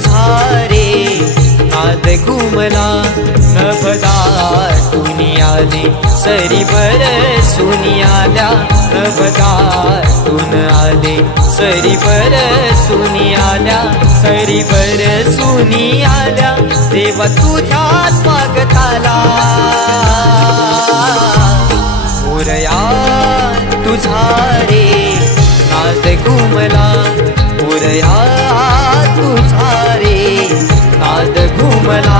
तुझा रे नाद घुमला नभदाटून आले सरी बरसून आल्या नभदाटून आले सरी बरसून आल्या सरी बरसून आल्या देवा तुझ्या स्वागताला मोरया तुझा रे नाद घुमला मोरया तुझा रे नाद घुमला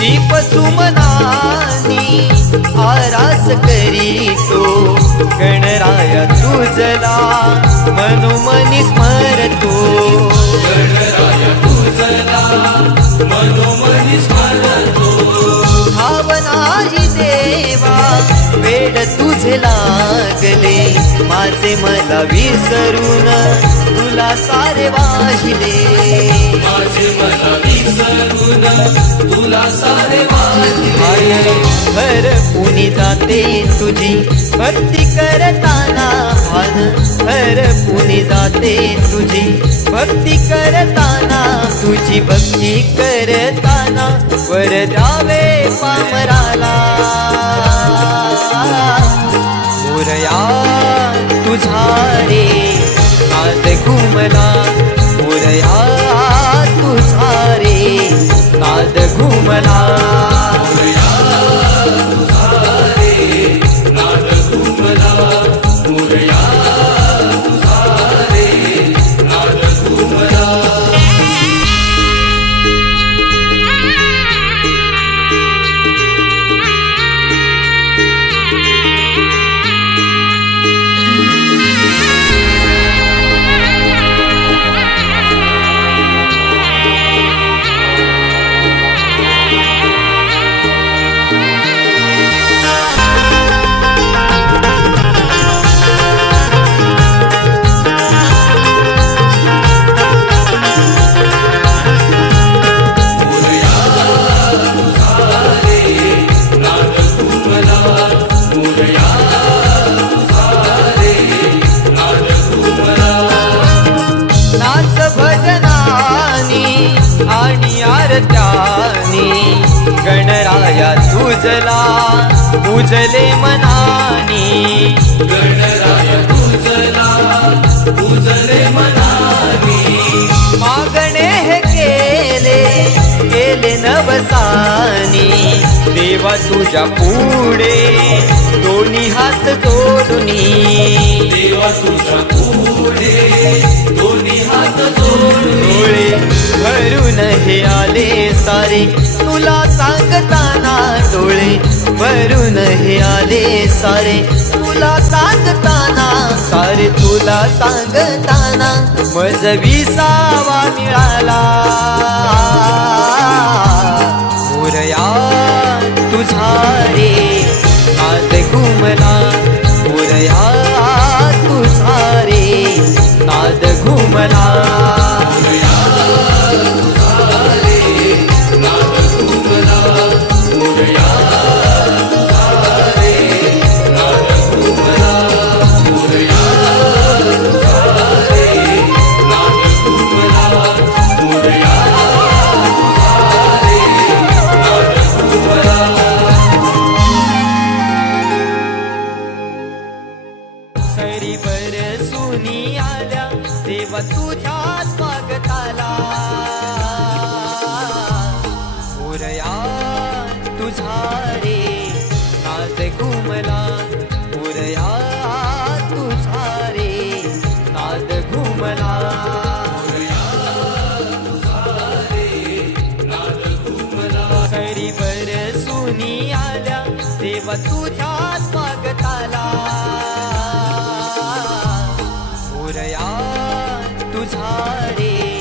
दीप सुमनानी आरास करीतो गणराया तुझला मनोमनी स्मरतो गणराया तुझला मनोमनी स्मरतो भावनाही देवा वेड तुझे लागले माझे मला विसरून तुला सारे वाहिले माझे मला विसरून तुला सारे वाहिले भर पुनी जाते तुझी भक्ती करताना भान भर पुनी जाते तुझी भक्ती करताना तुझी भक्ती करताना वर द्यावे पामराला मोरया तुझा रे नाद घुमला मोरया तुझा रे नाद घुमला मोरया तुझा रे नाद घुमला मोरया तुझा रे नाद घुमला आणि आरत्यानी गणराया तुझला पूजले मनानी गणराया तुझला पूजले मनानी मागणे हे केले नवसानी देवा तुझ्या पुढे दोन्ही हात जोडुनी देवा तुझ्या पुढे दोन्ही हात जोडुनी भरून हे आले सारे तुला सांगताना डोळे भरून हे आले सारे तुला सांगताना सारे तुला सांगताना मज विसावा मिळाला मोरया तुझा रे नाद घुमला मोरया तुझा रे नाद घुमला सरी बरसून आल्या देवा तुझ्या